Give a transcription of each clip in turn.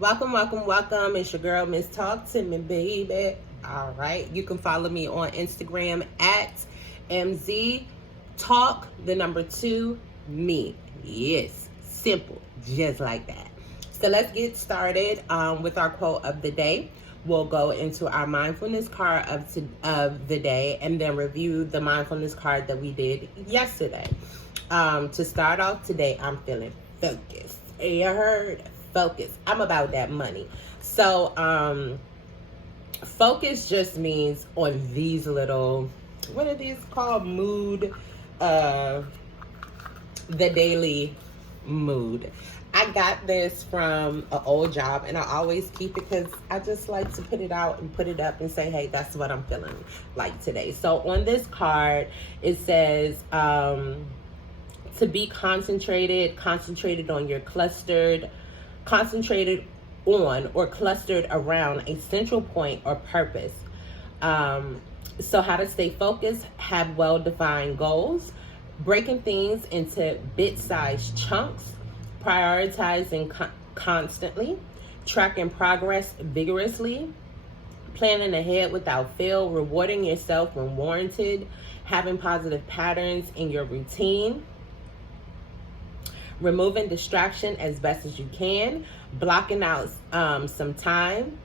Welcome, welcome, welcome. It's your girl, Miss Talk to Me, baby. All right. You can follow me on Instagram at MZ Talk, the number 2, me. Yes, simple, just like that. So let's get started with our quote of the day. We'll go into our mindfulness card of the day and then review the mindfulness card that we did yesterday. To start off today, I'm feeling focused. You heard? Focus. I'm about that money. So, focus just means on these little, what are these called? Mood, the daily mood. I got this from an old job and I always keep it because I just like to put it out and put it up and say, hey, that's what I'm feeling like today. So on this card, it says, to be concentrated on your concentrated on or clustered around a central point or purpose. So how to stay focused, have well-defined goals, breaking things into bit-sized chunks, prioritizing constantly, tracking progress vigorously, planning ahead without fail, rewarding yourself when warranted, having positive patterns in your routine, removing distraction as best as you can, blocking out some time,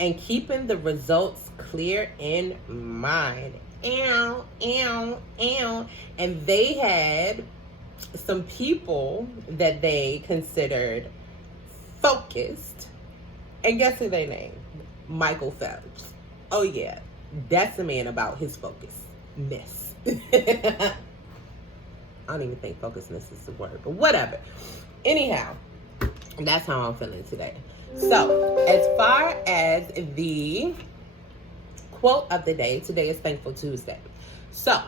and keeping the results clear in mind. And they had some people that they considered focused. And guess who they named? Michael Phelps. Oh yeah, that's the man about his focusness. I don't even think focusness is the word, but whatever. Anyhow, that's how I'm feeling today. So, as far as the quote of the day, today is Thankful Tuesday. So,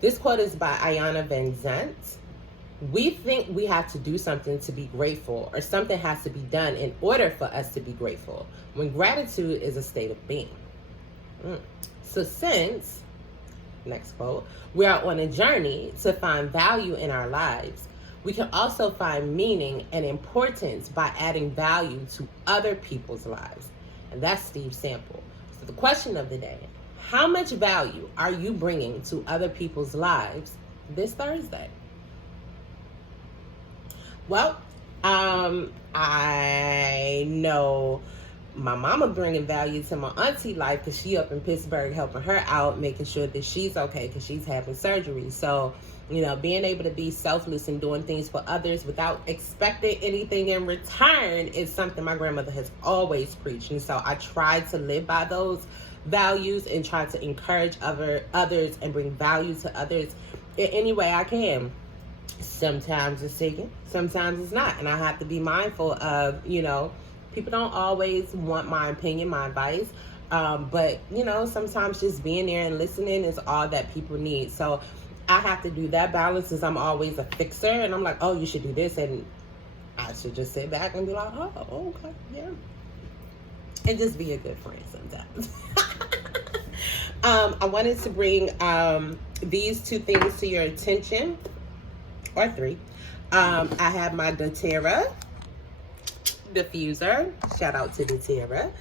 this quote is by Ayana Van Zant. We think we have to do something to be grateful, or something has to be done in order for us to be grateful, when gratitude is a state of being. So since, next quote, we are on a journey to find value in our lives, we can also find meaning and importance by adding value to other people's lives. And that's Steve Sample. So the question of the day, how much value are you bringing to other people's lives this Thursday? Well, I know my mama bringing value to my auntie life because she up in Pittsburgh helping her out, making sure that she's okay because she's having surgery. So, being able to be selfless and doing things for others without expecting anything in return is something my grandmother has always preached. And so I try to live by those values and try to encourage others and bring value to others in any way I can. Sometimes it's taken, sometimes it's not. And I have to be mindful of, people don't always want my opinion, my advice. But, sometimes just being there and listening is all that people need. So I have to do that balance, as I'm always a fixer. And I'm like, oh, you should do this. And I should just sit back and be like, oh, okay, yeah. And just be a good friend sometimes. I wanted to bring these two things to your attention. Or 3. I have my doTERRA diffuser. Shout out to doTERRA.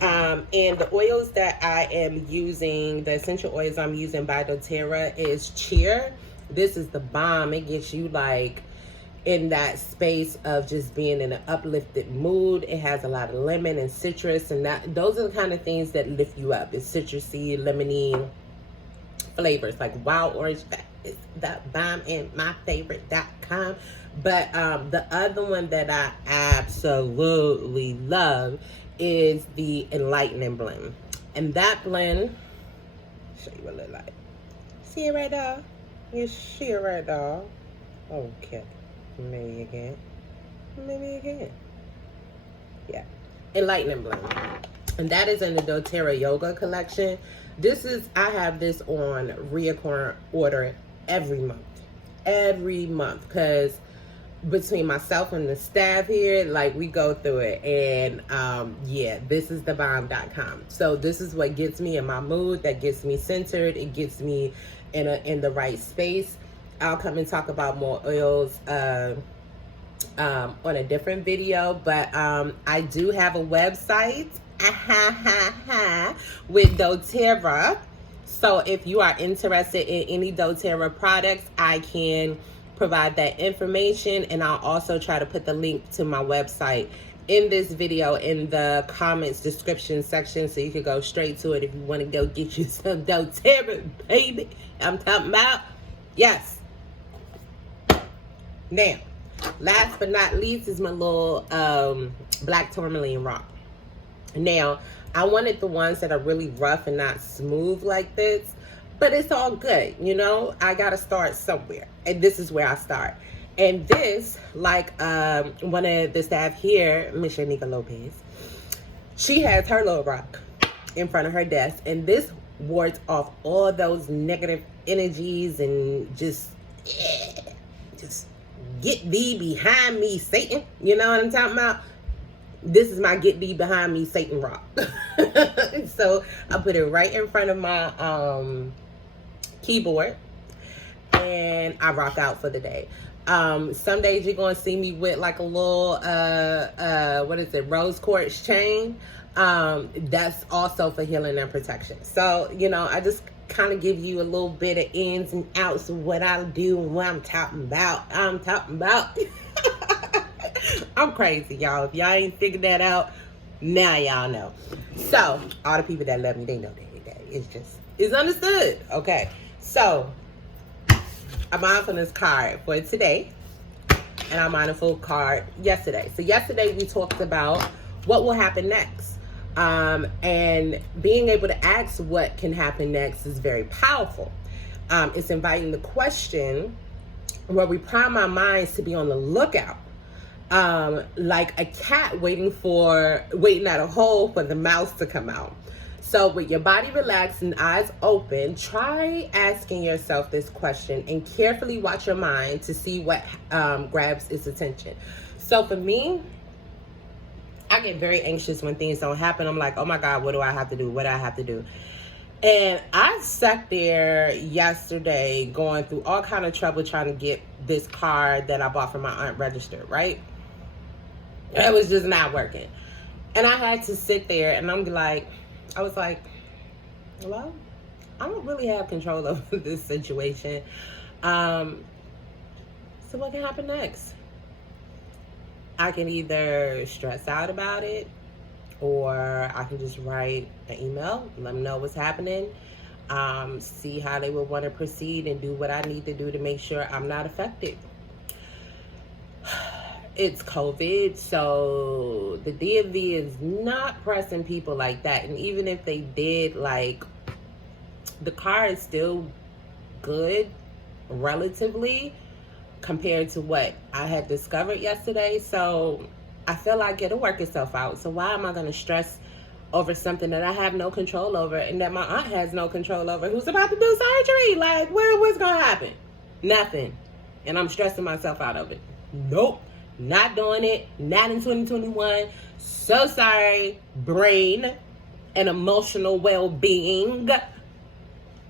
And the oils that I am using, the essential oils I'm using by doTERRA is Cheer. This is the bomb. It gets you like in that space of just being in an uplifted mood. It has a lot of lemon and citrus, and those are the kind of things that lift you up. It's citrusy, lemony flavors like wild orange. Is that bomb in my favorite.com. But the other one that I absolutely love is the Enlightening blend. And that blend, show you what it look like. See it right there? You see it right there? Okay. Maybe again. Yeah. Enlightening blend. And that is in the doTERRA Yoga collection. I have this on reoccurring order every month, because between myself and the staff here, like, we go through it. And this is thebomb.com. So this is what gets me in my mood, that gets me centered, it gets me in the right space. I'll come and talk about more oils on a different video, but I do have a website with doTERRA. So if you are interested in any doTERRA products, I can provide that information, and I'll also try to put the link to my website in this video in the comments description section, so you can go straight to it if you want to go get you some doTERRA, baby. I'm talking about, yes. Now, last but not least is my little black tourmaline rock. Now, I wanted the ones that are really rough and not smooth like this, but it's all good, you know. I gotta start somewhere, and this is where I start. And this, like one of the staff here, Miss Shanika Lopez, she has her little rock in front of her desk, and this wards off all those negative energies and just get thee behind me, Satan. You know what I'm talking about? This is my get thee behind me, Satan rock. So I put it right in front of my keyboard, and I rock out for the day. Some days you're going to see me with like a little, what is it, rose quartz chain. That's also for healing and protection. So, you know, I just kind of give you a little bit of ins and outs of what I do and what I'm talking about. I'm crazy, y'all. If y'all ain't figured that out, now y'all know. So, all the people that love me, they know that. It's understood. Okay. So, a mindfulness card for today, and a mindful card yesterday. So yesterday we talked about what will happen next. And being able to ask what can happen next is very powerful. It's inviting the question where we prime our minds to be on the lookout. Like a cat waiting at a hole for the mouse to come out. So with your body relaxed and eyes open, try asking yourself this question and carefully watch your mind to see what grabs its attention. So for me, I get very anxious when things don't happen. I'm like, oh my God, what do I have to do? What do I have to do? And I sat there yesterday going through all kind of trouble trying to get this card that I bought from my aunt registered, right? It was just not working. And I had to sit there and I was like, well, I don't really have control over this situation. So what can happen next? I can either stress out about it, or I can just write an email, let them know what's happening, see how they would want to proceed, and do what I need to do to make sure I'm not affected. It's COVID, so the DMV is not pressing people like that. And even if they did, like, the car is still good, relatively, compared to what I had discovered yesterday. So I feel like it'll work itself out. So why am I going to stress over something that I have no control over and that my aunt has no control over, who's about to do surgery? Like, what's going to happen? Nothing. And I'm stressing myself out of it. Nope. Not doing it. Not in 2021. So sorry, brain and emotional well-being.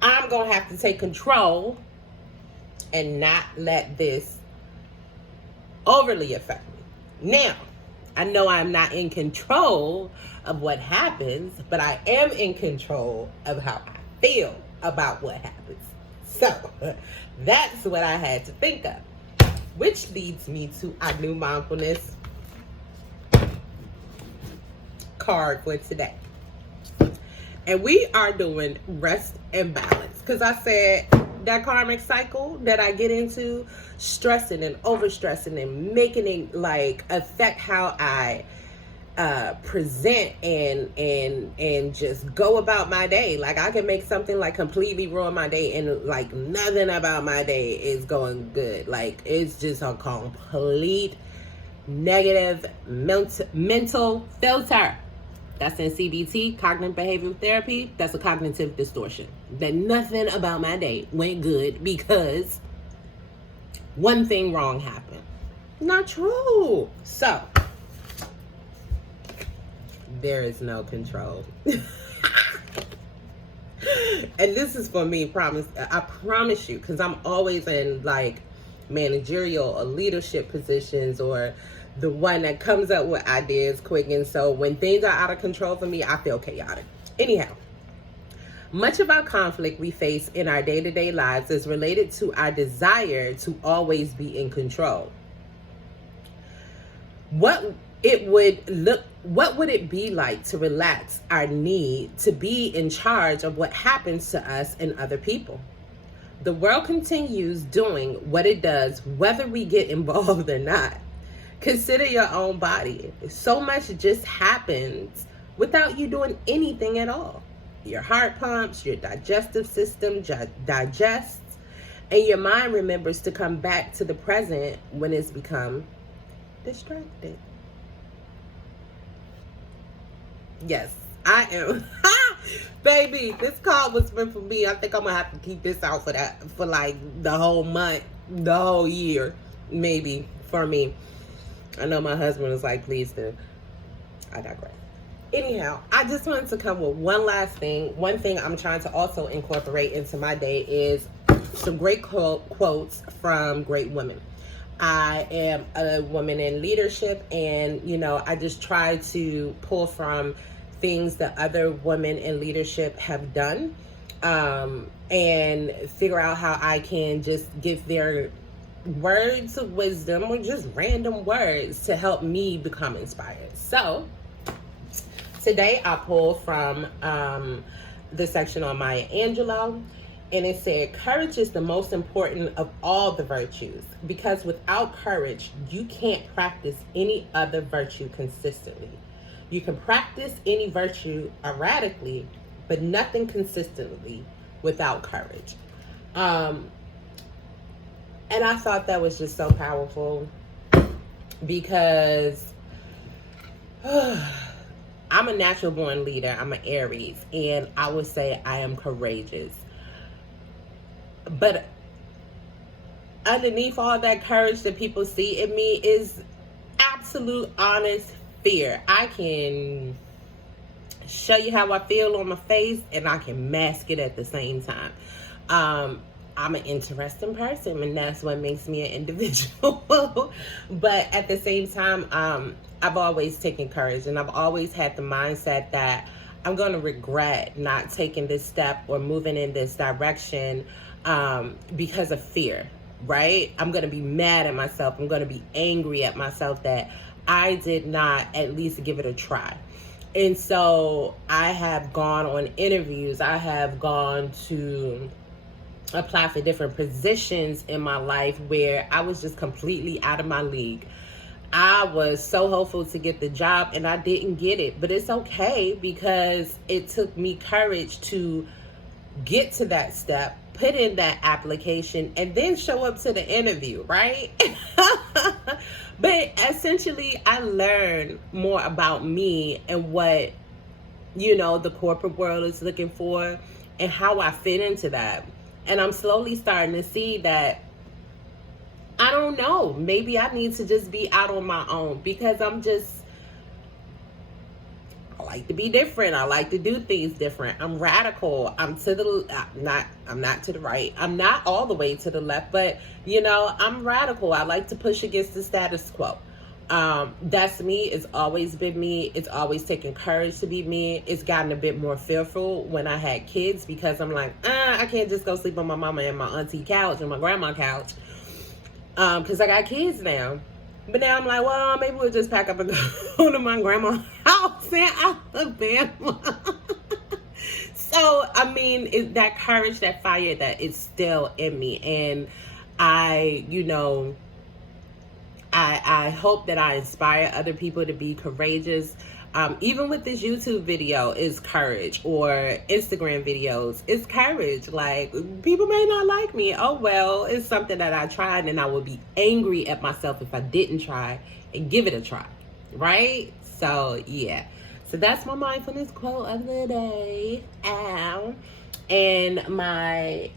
I'm going to have to take control and not let this overly affect me. Now, I know I'm not in control of what happens, but I am in control of how I feel about what happens. So, that's what I had to think of. Which leads me to our new mindfulness card for today. And we are doing rest and balance. Because I said that karmic cycle that I get into, stressing and overstressing and making it like affect how I present and just go about my day. Like I can make something like completely ruin my day, and like nothing about my day is going good. Like it's just a complete negative mental filter. That's in CBT, cognitive behavioral therapy. That's a cognitive distortion. That nothing about my day went good because one thing wrong happened. Not true. So there is no control. And this is for me, I promise you, because I'm always in like managerial or leadership positions, or the one that comes up with ideas quick. And so when things are out of control for me, I feel chaotic. Anyhow, much of our conflict we face in our day-to-day lives is related to our desire to always be in control. What would it be like to relax our need to be in charge of what happens to us and other people? The world continues doing what it does, whether we get involved or not. Consider your own body. So much just happens without you doing anything at all. Your heart pumps, your digestive system digests, and your mind remembers to come back to the present when it's become distracted. Yes, I am. Baby, this call was meant for me. I think I'm gonna have to keep this out for like the whole month, the whole year, maybe, for me. I know my husband is like, please do. I digress. Anyhow, I just wanted to come with one last thing. One thing I'm trying to also incorporate into my day is some great quotes from great women. I am a woman in leadership, and I just try to pull from things that other women in leadership have done, and figure out how I can just give their words of wisdom, or just random words, to help me become inspired. So today I pulled from the section on Maya Angelou, and it said, courage is the most important of all the virtues, because without courage, you can't practice any other virtue consistently. You can practice any virtue erratically, but nothing consistently without courage. And I thought that was just so powerful, because I'm a natural born leader. I'm an Aries, and I would say I am courageous. But underneath all that courage that people see in me is absolute honest fear. I can show you how I feel on my face, and I can mask it at the same time. I'm an interesting person, and that's what makes me an individual. But at the same time, I've always taken courage, and I've always had the mindset that I'm going to regret not taking this step or moving in this direction because of fear, right? I'm going to be mad at myself. I'm going to be angry at myself that I did not at least give it a try. And so I have gone on interviews. I have gone to apply for different positions in my life where I was just completely out of my league. I was so hopeful to get the job, and I didn't get it. But it's okay, because it took me courage to get to that step, put in that application, and then show up to the interview, right? But essentially, I learned more about me and what, the corporate world is looking for, and how I fit into that. And I'm slowly starting to see that, I don't know, maybe I need to just be out on my own, because I like to be different. I like to do things different. I'm radical. I'm not to the right. I'm not all the way to the left, but I'm radical. I like to push against the status quo. That's me. It's always been me. It's always taken courage to be me. It's gotten a bit more fearful when I had kids, because I'm like, I can't just go sleep on my mama and my auntie couch and my grandma couch, because I got kids now. But now I'm like, well, maybe we'll just pack up and go to my grandma's house in Alabama. So, I mean, that courage, that fire, that is still in me. And I hope that I inspire other people to be courageous. Even with this YouTube video, is courage, or Instagram videos, it's courage. Like, people may not like me. Oh, well, it's something that I tried, and I would be angry at myself if I didn't try and give it a try, right? So, yeah. So that's my mindfulness quote of the day. Ow. And my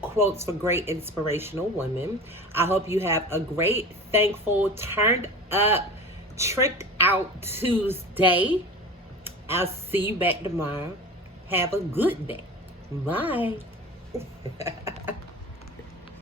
quotes for great inspirational women. I hope you have a great, thankful, turned up, tricked out Tuesday. I'll see you back tomorrow. Have a good day. Bye.